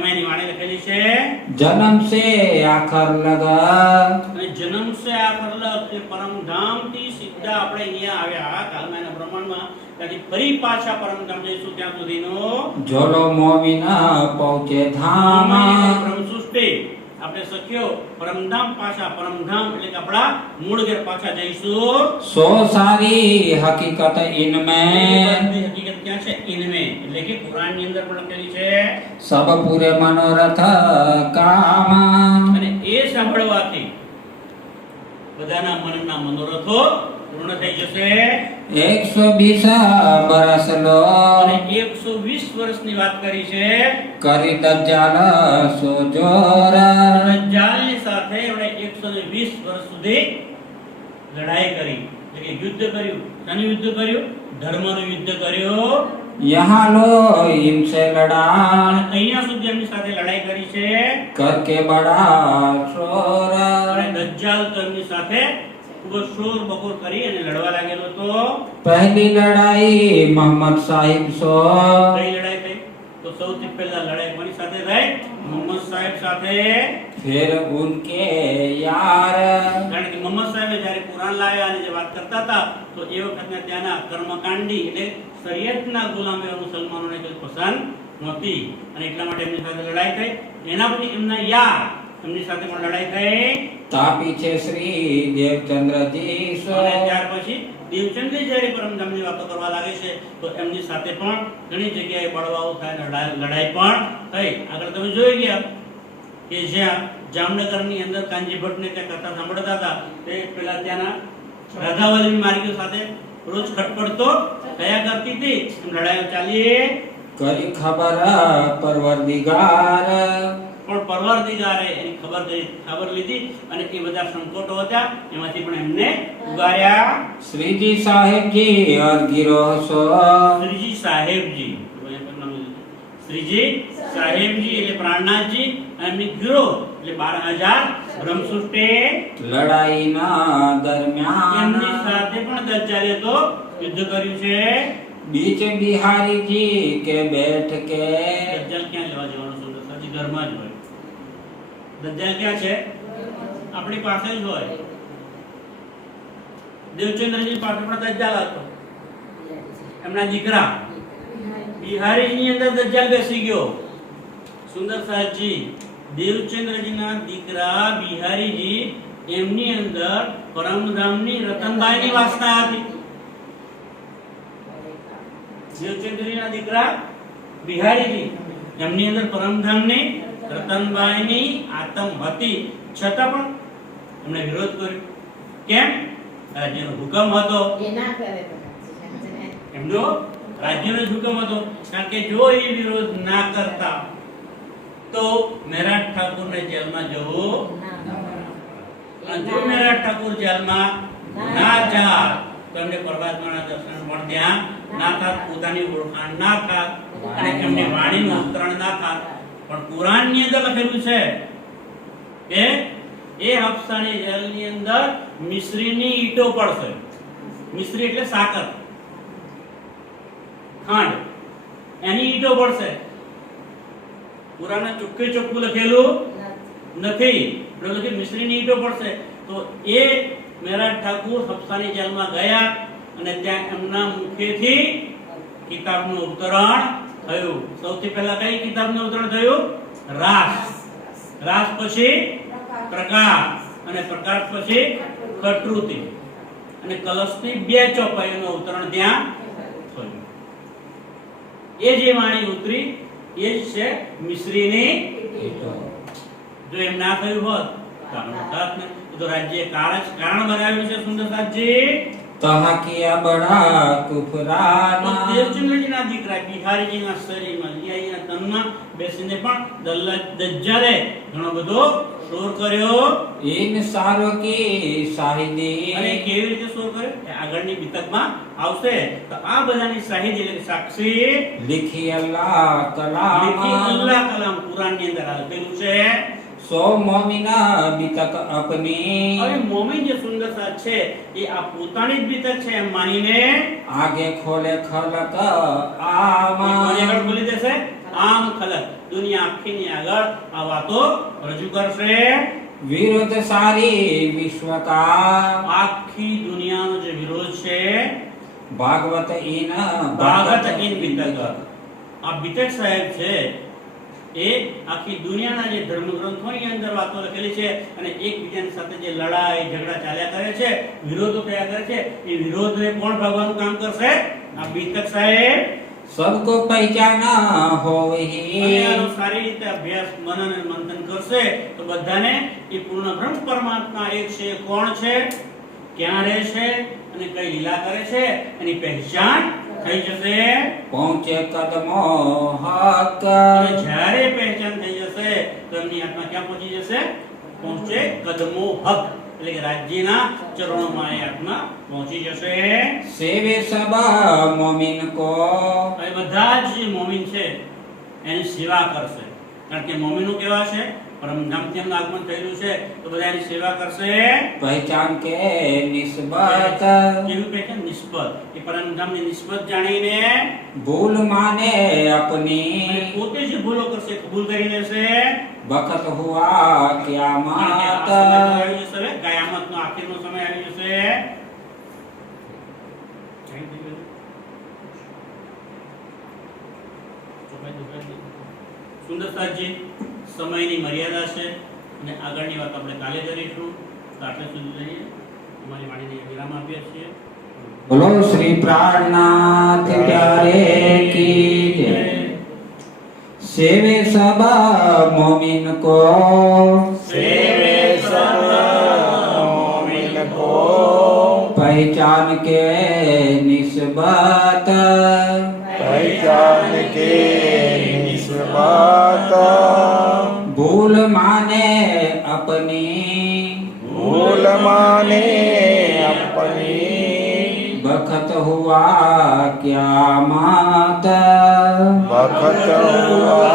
એમાં એની વાણી લખેલી છે जन्म से आखर लगा અને જન્મ સે આખર લગ એ પરમધામ થી સીધા આપણે અહીંયા આવ્યા કાલમાં એના પ્રમાણમાં ત્યાંથી ફરી પાછા પરમધામ જઈશું ત્યાં સુધીનો झोलो मोमिना पहुंचे धाम બ્રહ્મસૃષ્ટિ આપણે શક્યો પરમધામ પાછા પરમધામ એટલે કે આપણા મૂળ ઘેર પાછા જઈશું सो सारी हकीकत इनमें બધી હકીકત ક્યાં છે ઇનમે એટલે કે કુરાન ની અંદર પણ લખેલી છે सब पूरे मनोरथ काम અને એ સાંભળવાથી બધાના મનના મનોરથો પૂર્ણ થઈ જશે 120 बरस लो અને 120 વર્ષની વાત કરી છે करी दज्जाल सो जोरा દજ્જાલની સાથે એમણે 120 વર્ષ સુધી લડાઈ કરી એટલે કે યુદ્ધ કર્યું શાનું યુદ્ધ કર્યું ધર્મનું યુદ્ધ કર્યું यहाँ लो इनसे लड़ा અને અહીંયા સુધી એમની સાથે લડાઈ કરી છે करके बड़ा शोर અને દજ્જાલ તો એમની સાથે ખૂબ જ શોર બકોર કરી અને લડવા લાગેલો હતો पहली लड़ाई मोहम्मद साहिब सो કઈ લડાઈ થઈ તો સૌથી પહેલા લડાઈ કોની સાથે થઈ મોહમ્મદ સાહેબ સાથે फिर उनके यार કારણ કે મોહમ્મદ સાહેબે જ્યારે કુરાન લાવ્યા અને જે વાત કરતા હતા તો એ વખતના ત્યાંના કર્મકાંડી એટલે શરીયતના ગુલામ એવા મુસલમાનોને કોઈ પસંદ નહોતી અને એટલા માટે એમની સાથે લડાઈ થઈ એના પછી એમના યાર એમની સાથે પણ લડાઈ થઈ ता पीछे श्री देवचंद्र जी सो અને ત્યાર પછી દેવચંદ્ર જ્યારે પરમધામની વાતો કરવા લાગે છે તો એમની સાથે પણ ઘણી જગ્યાએ બળવાઓ થાય લડાઈ પણ થઈ આગળ તમે જોઈ ગયા કે જ્યાં જામનગરની અંદર કાનજી ભટ્ટને ત્યાં કથા સાંભળતા હતા તે પેલા ત્યાંના રાધાવલ્લભી માર્ગીઓ સાથે રોજ ખટપડતો કયા કરતી હતી એમ લડાઈઓ ચાલી करी खबर परवरदिगार પણ પરવરદિગારે એની ખબર લીધી અને એ બધા સંકોટો હતા એમાંથી પણ એમને ઉગાર્યા श्री जी साहेब जी और गिरोह सो શ્રીજી સાહેબજી શ્રીજી સાહેબજી એટલે પ્રાણનાથજી અને એમની ગીરો એટલે 12000 બ્રહ્મસૃષ્ટિ लड़ाई ना दरमियान એમની સાથે પણ દજ્જાલે તો યુદ્ધ કર્યું છે बीच बिहारी जी के बैठ के દજ્જાલ ક્યાં લેવા જવાનો છે સજી ઘરમાં જ હોય દજ્જાલ ક્યાં છે આપણી પાસે જ હોય દેવચંદ્રજી પાસે પણ દજ્જાલ હતો એમના દીકરા બિહારીની અંદર દજ્જાલ બેસી ગયો સુંદર સાહેબજી દેવચંદ્રજીના દીકરા બિહારીજી એમની અંદર પરમધામની રતનબાઈની વાસના હતી દેવચંદ્રજીના દીકરા બિહારીજી એમની અંદર પરમધામની રતનબાઈની આત્મ હતી છતાં પણ એમણે વિરોધ કર્યો કેમ રાજ્યનો હુકમ હતો એમનો રાજ્યનો જ હુકમ હતો કારણ કે જો એ વિરોધ ના કરતા તો મેરાઠ ઠાકુરને જેલમાં જવું અને જો મેરાઠ ઠાકુર જેલમાં ના જાય તો એમને પરમાત્માના દર્શન પણ ત્યાં ના થાત પોતાની ઓળખાણ ના થાત અને એમની વાણીનું ઉતરણ ના થાત પણ કુરાનની અંદર લખેલું છે કે એ હફસાની જેલની અંદર મિશ્રીની ઈંટો પડશે મિશ્રી એટલે સાકર ખાંડ એની ઈંટો પડશે કુરાનમાં ચોખ્ખું લખેલું નથી એટલે કે મિશ્રીની ઈંટો પડશે તો એ મેરાઠ ઠાકુર હફસાની જેલમાં ગયા અને ત્યાં એમના મુખેથી કિતાબનું અવતરણ થયું સૌથી પહેલા કઈ કિતાબનું અવતરણ થયું રાસ પછી પ્રકાશ અને પ્રકાશ પછી કટૃતિ અને કલશની 2 ચોપાઈનું અવતરણ ત્યાં થયું એ જે વાણી ઉતરી એ જ છે મિશ્રીની જો એમ ના થયું હોત તો રાજ્ય કારણ બનાવ્યું છે સુંદરદાસજી तहा किया बड़ा कुफराना દેવચંદ્રજીના દીકરા બિહારીજીના શરીરમાં લિયાઈના તનમાં બેસીને પણ દજ્જાલે ઘણો બધો શોર કર્યો इन सारों की शाहिदी અને કેવી રીતે શોર કર્યો એ આગળની વિતકમાં આવશે તો આ બધાની શાહિદી એટલે સાક્ષી लिखी अल्लाह कलाम લીખી અલ્લાહ કલામ કુરાનની અંદર લખેલું છે सो मोमिना बितक अपनी હવે મોમિન જે સુંદરતા છે એ આ પોતાની જ બીતક છે એમ માનીને आगे खोले खलक आमा કોની આગળ બોલી દેશે આમ ખલક દુનિયા આખીની આગળ આ વાતો રજૂ કરશે. વિરુદ્ધ સારી વિશ્વ કા આખી દુનિયાનો જે વિરોધ છે ભાગવત ઇન ભાગવત ઇન વિતક. આ વિતક સાહેબ છે એ આખી દુનિયાના જે ધર્મગ્રંથોની અંદર વાતો લખેલી છે અને એકબીજાની સાથે જે લડાઈ ઝઘડા ચાલ્યા કરે છે, વિરોધો થયા કરે છે, એ વિરોધને કોણ ભાગવાનું કામ કરશે? આ વિતક સાહેબ. सबको पहचाना हो અને આનો સારી રીતે અભ્યાસ મનન અને મંથન કરશે તો બધાને એ પૂર્ણ બ્રહ્મ પરમાત્મા એક છે, કોણ છે, ક્યાં રહે છે અને કઈ લીલા કરે છે એની પહેચાન થઈ જશે. पहुंचे कदमो हक અને જ્યારે પહેચાન થઈ જશે તો એમની આત્મા ક્યાં પહોંચી જશે? પહોંચે કદમો હક, એટલે કે રાજ્યના ચરણોમાં એ આત્મા પહોંચી જશે. सेवे सब मोमिन को હવે બધા જ જે મોમિન છે એની સેવા કરશે, કારણ કે મોમિનો કેવા છે? પરમધામથી એમનું આગમન થયેલું છે તો બધા એની સેવા કરશે. पहचान के निस्बत કેવી પહેચાન? નિસ્બત. એ પરમધામની નિસ્બત જાણીને भूल माने અને अपनी પોતે જે ભૂલો કરશે કબૂલ કરી લેશે. बखत हुआ કારણ કે આ क्यामत સમય આવી જશે, હવે કયામતનો આખીરનો સમય આવી જશે. સુંદરતાજી, સમયની મર્યાદા છે અને આગળની વાત આપણે કાલે કરીશું. તો આટલે સુધી લઈએ. અમારી વાણીને વિરામ આપીએ છીએ. बोलो श्री प्राणनाथ प्यारे की जय। सेवे सब मोमिन को सेवे सब मोमिन को पहचान के निस्बत पहचान के निस्बत भूल माने अपनी भूल माने अपनी बखत हुआ क्यामत बखत हुआ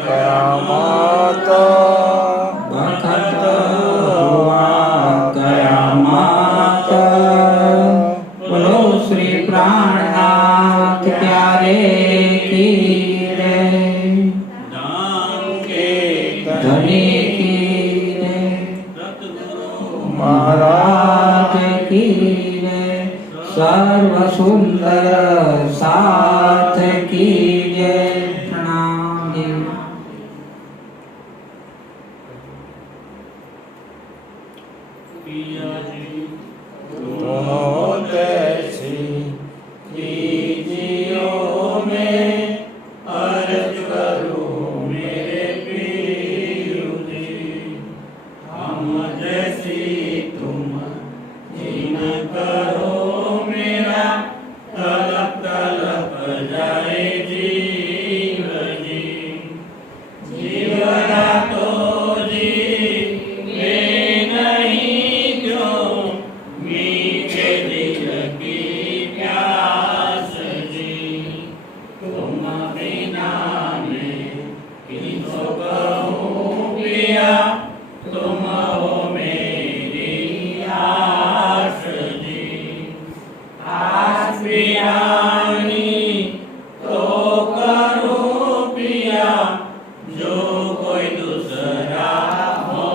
कयामत बखत हुआ कयामत। बोलो श्री प्राणनाथ प्यारे की जय। धाम के धनी की जय। सतगुरु महाराज राज की जय। सर्व सुंदर साथ की जय। प्रणाम जी। पियाजी दोनों तैसी कीजियो में अर्ज करूं मेरे पीरू जी, हम जैसी तुम जिन करो मेरा तलप तलप जाए जीव जी, जीवना तो जी में नहीं क्यों मीठे दिल की प्यास जी, तुम बिना मैं किसको कहूँ पिया, तुम हो मेरी आस जी, आस पियानी तो करूँ पिया, जो कोई दूसरा हो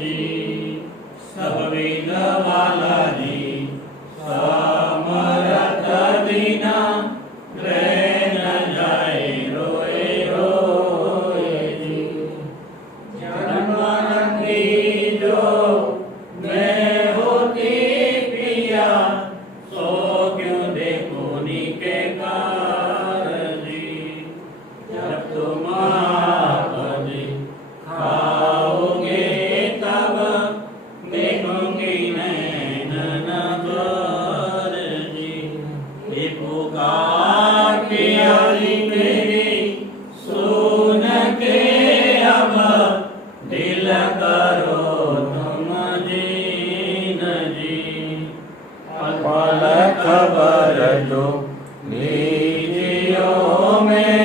जी, सब विद वाला जी समरथ दीना, रह न जाए रोए रोए जी, जन्म रंगी जो मैं होती पिया, सो क्यों देखो नीके कार जी, जब तुम आपद खाओगे तब देखूंगी नैनन भर जी, ये पुकार पिया जी मेरी सुन के अब दिल करो तुम दीन जी, पल खबर जो लीजियो में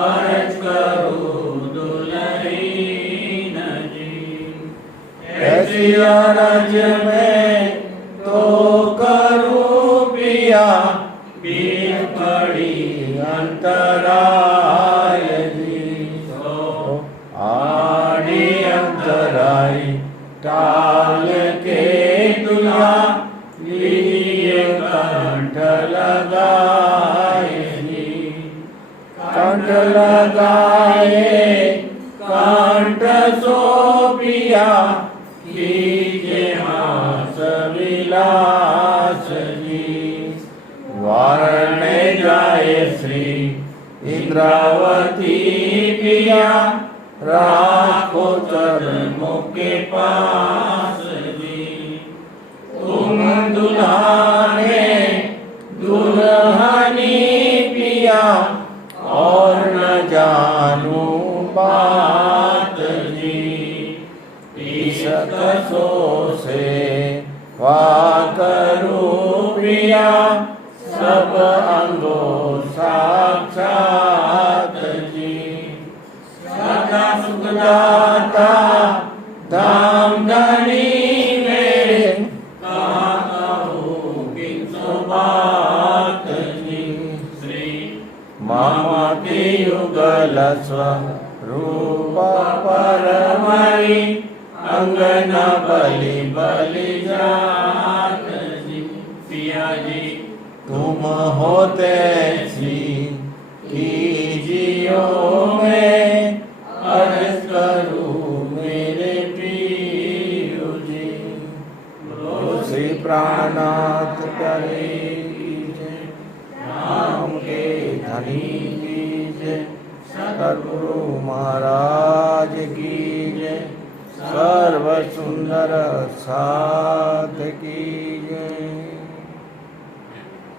अर्ज करूं दुल्हीन जी, ऐसी अरज में तो करूं पिया, बीच पड़ी अंतरा कंठ लगाए कंठ सोपिया कीजे हास विलास जी वारणे जाए श्री इंद्रावती पिया राखो चरणों के पास जी तुम दुल्हाने दुल्हनी पिया और न जानू बात जी इस कसो से वाह करूं प्रिया सब अंगो साक्षात जी सदा सुखदाता धाम धनी मेरे कहाँ कहूँ किन सो बात जी श्री ममते युगल स्वरूप परमरी अंगन बलि बलि जात जी पिया जी तुम होते सी कीजियो मैं अर्ज करूं मेरे प्रिय जी बोलो श्री प्राणनाथ करे कीजिए राम के धनी कीजिए सद्गुरु महाराज कीजिए सर्व सुंदर सा